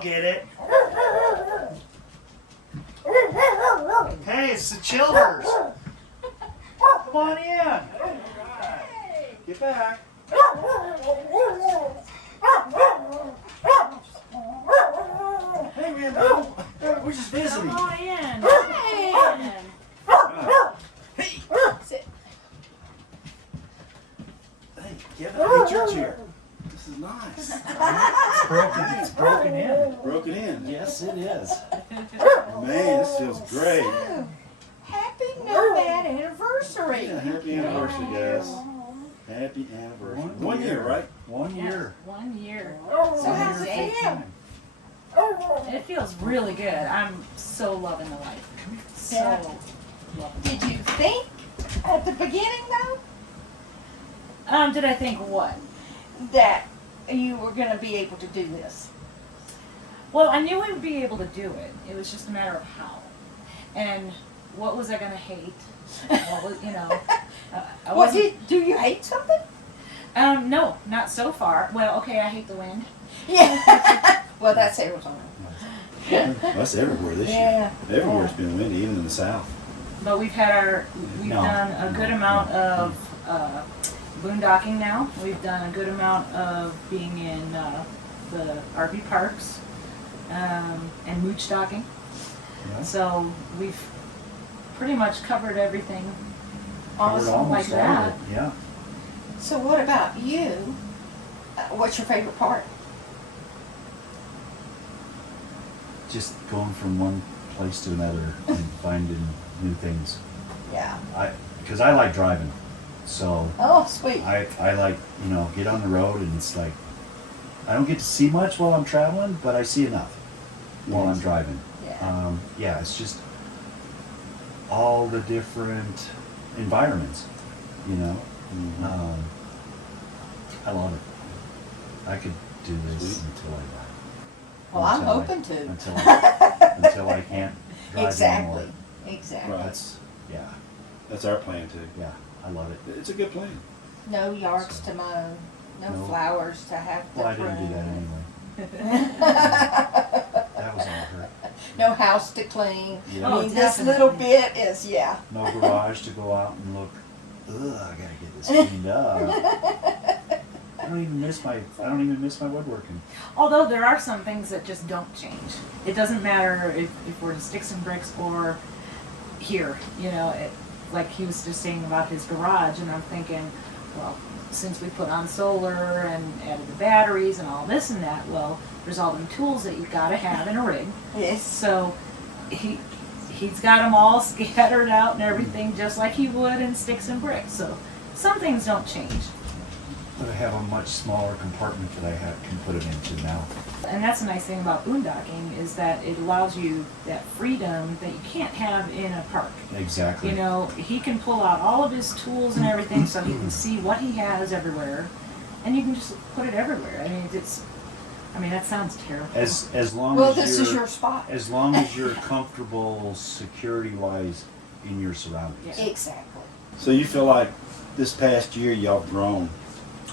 I'll get it. Hey, it's the Childers. Come on in. Get back. Hey, man, no. We're just visiting. Come on in. Hey, Sit. hey, get your chair. This is nice. It's broken. It's broken in. Broken in. Yes, it is. Man, this feels great. So, happy Nomad anniversary. Yeah, happy anniversary, guys. Happy anniversary. 1 year, right? 1 year. 1 year. So So how's it feel? It feels really good. I'm so loving the life. So Yeah. loving Did you think at the beginning though it. Did I think what? that you were going to be able to do this? Well, I knew we would be able to do it. It was just a matter of how. And what was I going to hate? What was, I What wasn't. do you hate something? No, not so far. Well, okay, I hate the wind. Yeah. Well, that's Arizona. That's everywhere this Yeah. year. Everywhere it's been windy, even in the south. But we've No, done a good amount of boondocking now. We've done a good amount of being in the RV parks and mooch docking. Yeah. So we've pretty much covered everything. Covered Awesome. almost like all that. of it. Yeah. So what about you? What's your favorite part? Just going from one place to another and finding new things. Yeah. Because I like driving, so Oh, sweet. I like get on the road and it's like I don't get to see much while I'm traveling, but I see enough while I'm driving. Yeah. It's just all the different environments, I love it. I could do this Sweet. until I die. Well, I'm Until I- hoping to. Until I can't drive Exactly. anymore. Exactly. Right. That's our plan too. Yeah, I love it. It's a good plan. No yards to mow. No No. flowers to have to Well, I didn't do that prune. anyway. That was all her. No house to clean. Yeah. I Oh, mean, this definitely. little bit is, yeah. No garage to go out and look. Ugh, I gotta get this cleaned up. I don't even miss my woodworking. Although there are some things that just don't change. It doesn't matter if we're to sticks and bricks or here, like he was just saying about his garage, and I'm thinking, well, since we put on solar and added the batteries and all this and that, well, there's all them tools that you've got to have in a rig. Yes. So he's got them all scattered out and everything, just like he would in sticks and bricks. So some things don't change. But I have a much smaller compartment that I can put it into now. And that's the nice thing about boondocking is that it allows you that freedom that you can't have in a park. Exactly. He can pull out all of his tools and everything so he can see what he has everywhere, and you can just put it everywhere. That sounds terrible. As long Well, as this you're is your spot. as long as you're comfortable security wise in your surroundings. Yeah. Exactly. So you feel like this past year y'all have grown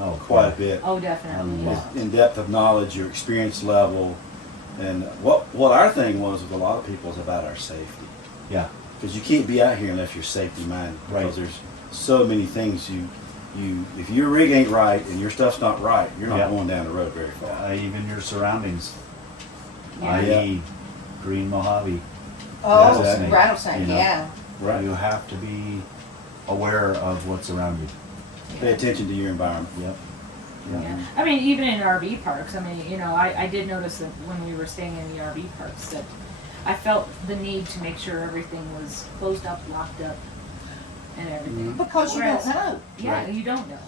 Oh, quite a bit Oh, definitely. Yeah. in depth of knowledge, your experience level, and what our thing was with a lot of people is about our safety. Yeah. Because you can't be out here unless you're safety minded. Right. Because there's so many things if your rig ain't right and your stuff's not right, you're not Yeah. going down the road very far. Even your surroundings, Yeah. i.e., green Mojave. Oh, Rattlesnake, rattlesnake, you know. yeah. Right. You have to be aware of what's around you. Pay attention to your environment. Yep. Yeah. Even in RV parks, I did notice that when we were staying in the RV parks that I felt the need to make sure everything was closed up, locked up, and everything. Because you Whereas- don't know. Yeah, Right. you don't know.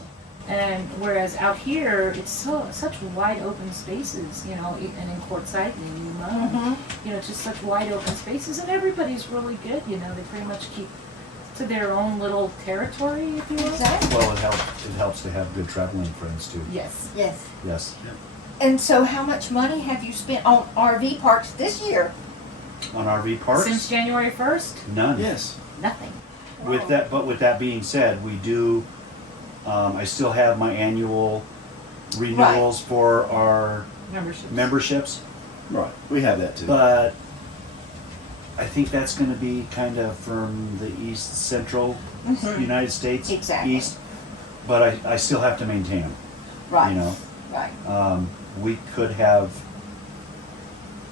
And whereas out here, it's such wide open spaces, and in Quartzsite and Yuma, Mm-hmm. just such wide open spaces, and everybody's really good. They pretty much keep to their own little territory, if you will. Exactly. Well, it helps to have good traveling friends too. Yes. Yes. Yes. And so how much money have you spent on RV parks this year? On RV parks, Since January 1st, none. Yes. nothing. With that being said, we do. I still have my annual renewals for our Memberships. memberships, Right. We have that too. But I think that's going to be kind of from the east central Mhm. United States, Exactly. east. But I still have to maintain them. Right. You know, Right. we could have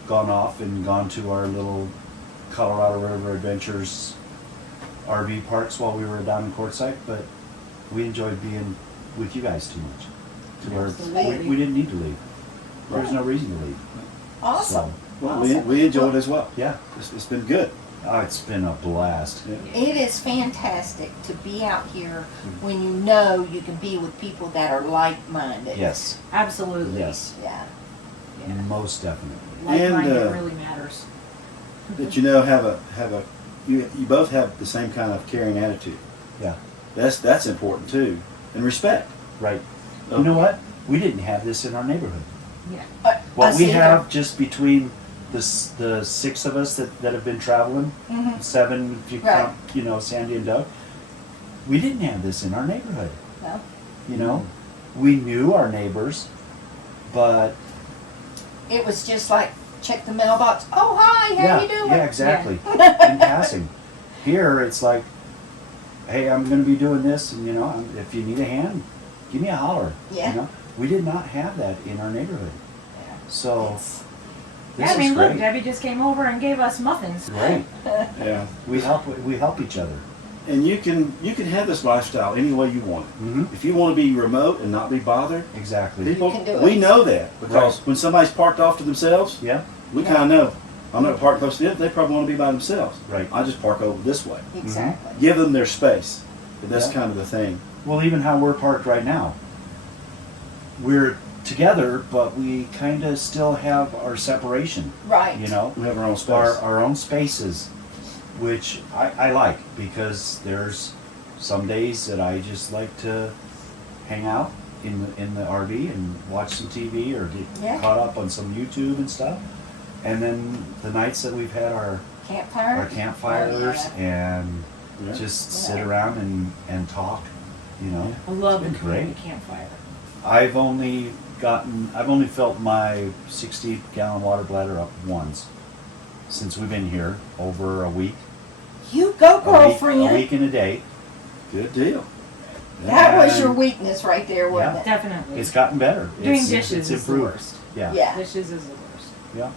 gone off and gone to our little Colorado River Adventures RV parks while we were down in Quartzsite, but we enjoyed being with you guys too much. To where Absolutely. we didn't need to leave. There's Right. no reason to leave. Awesome. Well, Awesome. we enjoy it as well. Yeah, It's been good. it's been a blast. Yeah. It is fantastic to be out here when you know you can be with people that are like-minded. Yes, Absolutely. yes, Yeah. Yeah. most definitely. Like-minded And, really matters. That you know have a you both have the same kind of caring attitude. Yeah, That's important too, and respect. right. You know what? We didn't have this in our neighborhood. Yeah. What Us we either. have just between the six of us that have been traveling, Mhm. seven if you Right. count, Sandy and Doug, we didn't have this in our neighborhood. Well, You know, we knew our neighbors, but it was just like, check the mailbox. Oh, hi, how yeah, you doing? yeah, exactly. In passing. Here, it's like, hey, I'm going to be doing this, and if you need a hand, give me a holler. Yeah. You know, we did not have that in our neighborhood, Yeah. so It's- this I mean, is look, great. Debbie just came over and gave us muffins. Great. Yeah. We help each other. And you can have this lifestyle any way you want it. Mm-hmm. If you want to be remote and not be bothered, Exactly. people, can do we it. know that because when somebody's parked off to themselves, Yeah. we Yeah. kind of know. I'm not parked close to them. They probably want to be by themselves. Right. I just park over this way. Exactly. Give them their space. But that's Yeah. kind of the thing. Well, even how we're parked right now, we're together, but we kind of still have our separation. Right. You know, We have our own space. our own spaces, which I like because there's some days that I just like to hang out in the RV and watch some TV or get Yeah. caught up on some YouTube and stuff. And then the nights that we've had our Campfire. campfires Oh, yeah. and Yeah. just Yeah. sit around and talk, I love the It's been community great. campfire. I've only filled my 60-gallon water bladder up once since we've been here, over a week. You go, A girlfriend. week and a day. Good deal. That was your And weakness right there, wasn't it? Definitely. It's gotten better. Doing It's dishes is the improved. worst. Yeah. Yeah. Dishes is the worst. Yeah.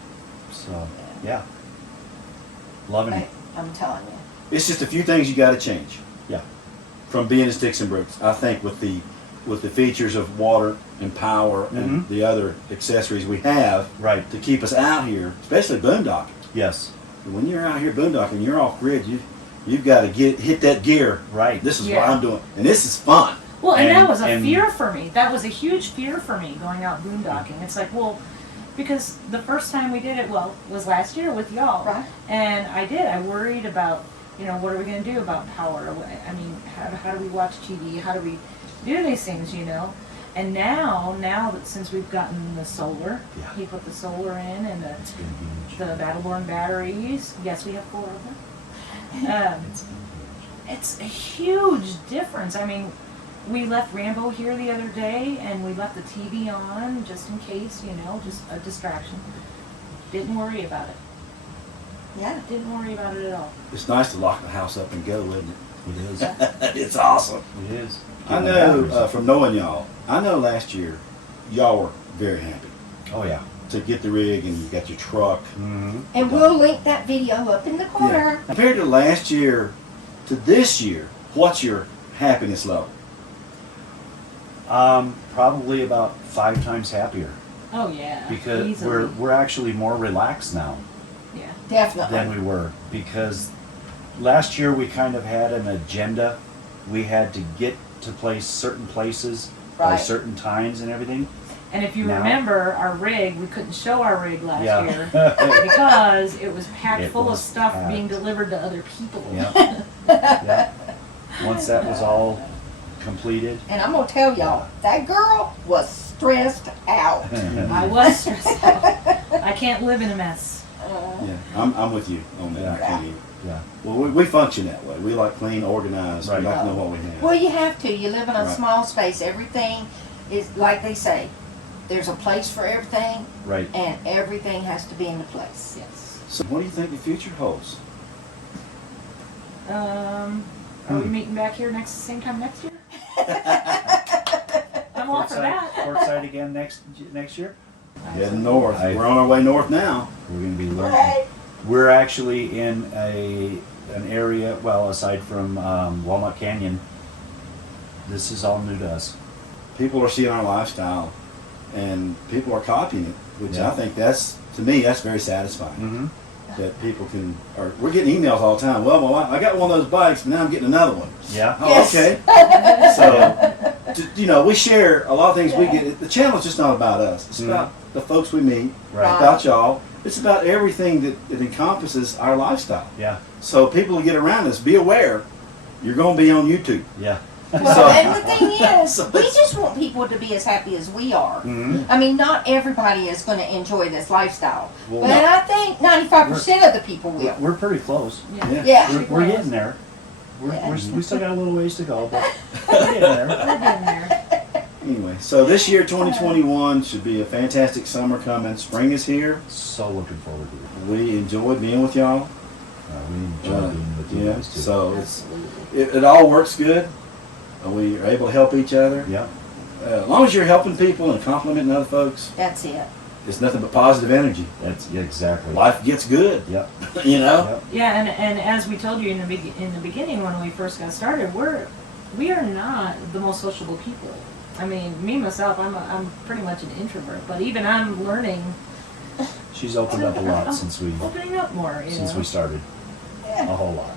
So, yeah. Loving it. I'm telling you. It's just a few things you got to change Yeah. from being in Sticks and Bricks. I think with the features of water and power and Mhm. the other accessories we have Right. to keep us out here, especially boondocking. Yes. When you're out here boondocking, you're off grid. You've got to hit that gear. Right. This is Yeah. what I'm doing, and this is fun. Well, and that was a And- fear for me. That was a huge fear for me going out boondocking. It's like, well, because the first time we did it, was last year with y'all. Right. And I did. I worried about, what are we going to do about power? I mean, how do we watch TV? How do we do these things, And now that since we've gotten the solar, Yeah. he put the solar in and It's been huge. the Battleborn batteries. Yes, we have 4 of them. It's been huge. It's a huge difference. I mean, we left Rambo here the other day and we left the TV on just in case, just a distraction. Didn't worry about it. Yeah. Didn't worry about it at all. It's nice to lock the house up and go, isn't It is. it? It's awesome. It is. I know from knowing y'all. I know last year, y'all were very happy Oh, yeah. to get the rig and you got your truck. Mm-hmm. And we'll link that video up in the corner. Compared to last year to this year, what's your happiness level? Probably about 5 times happier Oh yeah. because easily. we're actually more relaxed now Yeah. Definitely. than we were, because last year we kind of had an agenda. We had to get to certain places by Right. certain times and everything. And if you Now- remember our rig, we couldn't show our rig last Yeah. year because it was packed It full of was stuff packed. being delivered to other people. Yeah. Yeah. Once that was all completed. And I'm gonna tell y'all, that girl was stressed out. I was stressed out. I can't live in a mess. Yeah, I'm with you on that. I can't even. Yeah. Well, we function that way. We like clean, organized. Right. We like to know what we have. Well, you have to. You live in a Right. small space. Everything is like they say. there's a place for everything, Right. and everything has to be in the place. Yes. So what do you think the future holds? Are we meeting back here same time next year? I'm all for that. Courtside again next year. Heading north. I- We're on our way north now. We're gonna be learning. Right. We're actually in an area, well, aside from Walnut Canyon, this is all new to us. People are seeing our lifestyle, and people are copying it, which Yeah. I think to me, that's very satisfying. Mm-hmm. That people or we're getting emails all the time. Well, I got one of those bikes, but now I'm getting another one. Yeah. Oh, Yes. okay. So, we share a lot of things we get. The channel's just not about us. It's Mhm. about the folks we meet, Right. about y'all. It's about everything that encompasses our lifestyle. Yeah. So people who get around us, be aware, you're going to be on YouTube. Yeah. Well, So- and the thing is, So we it's- just want people to be as happy as we are. Mm-hmm. I mean, not everybody is going to enjoy this lifestyle, Well, but I think 95% of the people will. We're pretty close. Yeah. Yeah. We're getting there. Yeah. We still got a little ways to go, but we're getting there. We're getting there. Anyway, so this year, 2021, should be a fantastic summer coming. Spring is here. So looking forward to it. We enjoyed being with y'all. We enjoy being with you Yeah, guys too. so Absolutely. it all works good. We are able to help each other. Yeah. As long as you're helping people and complimenting other folks, That's it. it's nothing but positive energy. That's exactly. Life gets good, Yep. you know? Yep. Yeah, and as we told you in the beginning when we first got started, we are not the most sociable people. I mean, me myself, I'm pretty much an introvert, but even I'm learning, She's opened up a lot since we opening up more. You know? started. A whole lot.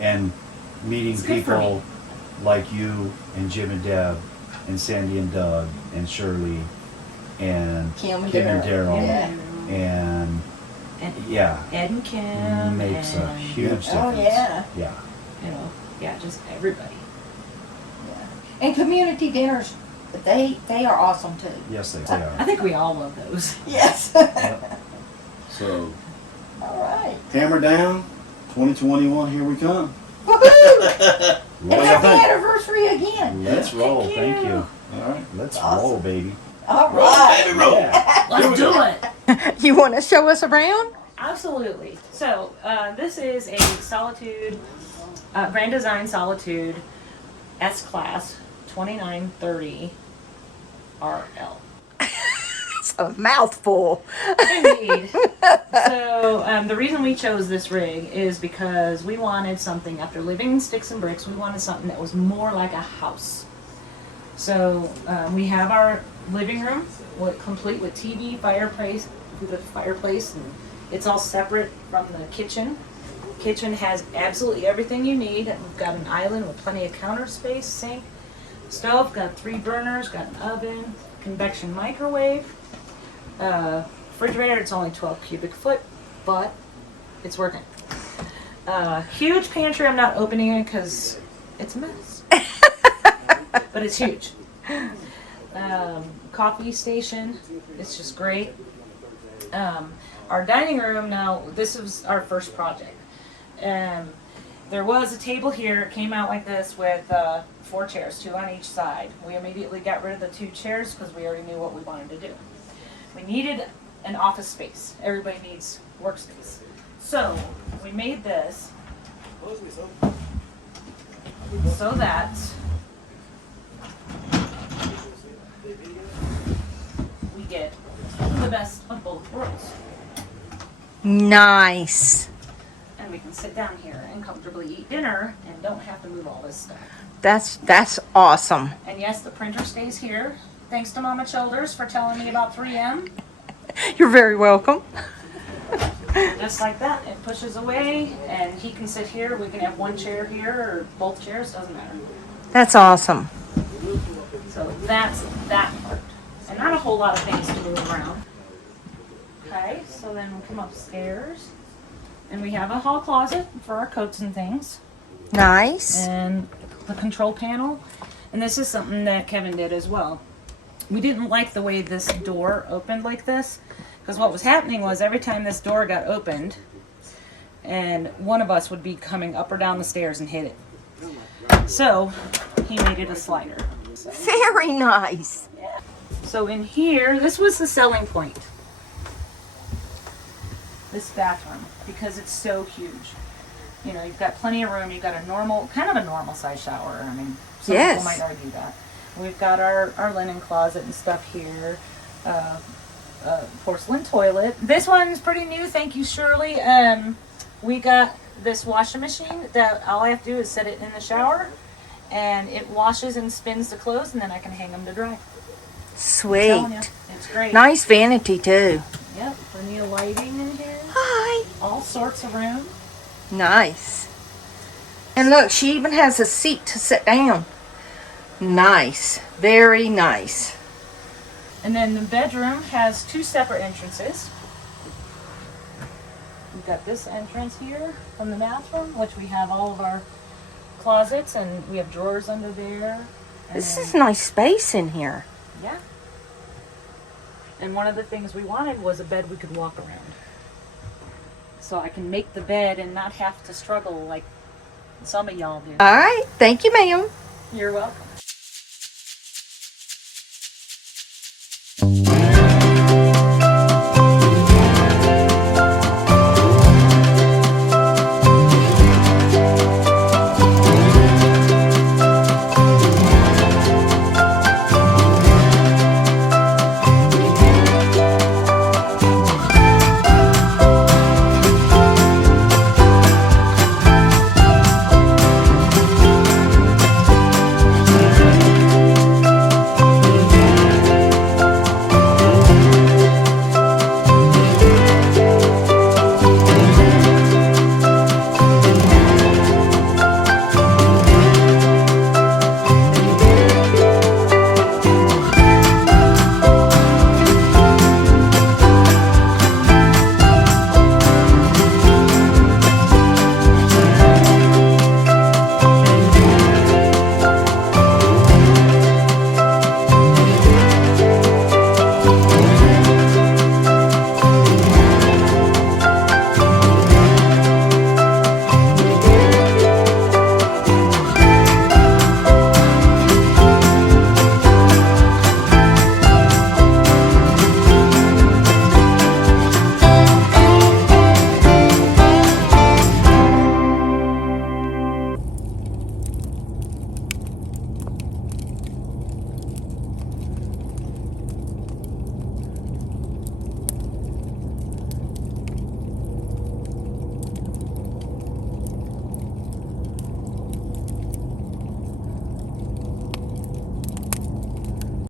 And meeting It's good for people like you and Jim and Deb and Sandy and Doug and Shirley and Kim and and Daryl. Daryl Yeah. and And yeah, Ed and Kim makes a and, huge difference. Oh, yeah. Yeah. you know, yeah, just everybody. Yeah. And community dinners, they are awesome too. Yes, they I are. think we all love those. Yes. Yep. So, All right. hammer down, 2021, here we come. Woohoo! What And do y'all happy think? anniversary again. Let's roll. Thank Thank you. you. All right. Let's Awesome. roll, baby. All right. Baby, roll. Yeah. Let's do it. You want to show us around? Absolutely. So this is a Solitude, Grand Design Solitude S-Class 2930 RL. It's a mouthful. Indeed. So the reason we chose this rig is because we wanted something, after living in sticks and bricks, we wanted something that was more like a house. So we have our living room, complete with TV, fireplace, and it's all separate from the kitchen. Kitchen has absolutely everything you need. We've got an island with plenty of counter space, sink, stove, got 3 burners, got an oven, convection microwave. Refrigerator, it's only 12 cubic foot, but it's working. Huge pantry, I'm not opening it because it's a mess. But it's huge. Coffee station, it's just great. Our dining room, now this was our first project. There was a table here, it came out like this with 4 chairs, 2 on each side. We immediately got rid of the 2 chairs because we already knew what we wanted to do. We needed an office space. Everybody needs workspace. So we made this so that we get the best of both worlds. Nice. And we can sit down here and comfortably eat dinner and don't have to move all this stuff. That's awesome. And yes, the printer stays here. Thanks to Mama Childers for telling me about 3M. You're very welcome. Just like that, it pushes away and he can sit here. We can have 1 chair here or both chairs, doesn't matter. That's awesome. So that's that part. And not a whole lot of things to move around. Okay, so then we'll come upstairs. And we have a hall closet for our coats and things. Nice. And the control panel. And this is something that Kevin did as well. We didn't like the way this door opened like this. Because what was happening was every time this door got opened, and one of us would be coming up or down the stairs and hit it. So he made it a slider. So, Very nice. So in here, this was the selling point. This bathroom, because it's so huge. You know, you've got plenty of room. You've got a normal, kind of a normal size shower. I mean, some Yes. people might argue that. We've got our linen closet and stuff here. Porcelain toilet. This one's pretty new. Thank you, Shirley. We got this washing machine that all I have to do is set it in the shower, and it washes and spins the clothes, and then I can hang them to dry. Sweet. Telling ya, it's great. Nice vanity too. Yep, plenty of lighting in here. Hi. All sorts of room. Nice. And look, she even has a seat to sit down. Nice. Very nice. And then the bedroom has two separate entrances. We've got this entrance here from the bathroom, which we have all of our closets, and we have drawers under there. And This then- is nice space in here. Yeah. And one of the things we wanted was a bed we could walk around. So I can make the bed and not have to struggle like some of y'all do. All right. Thank you, ma'am. You're welcome.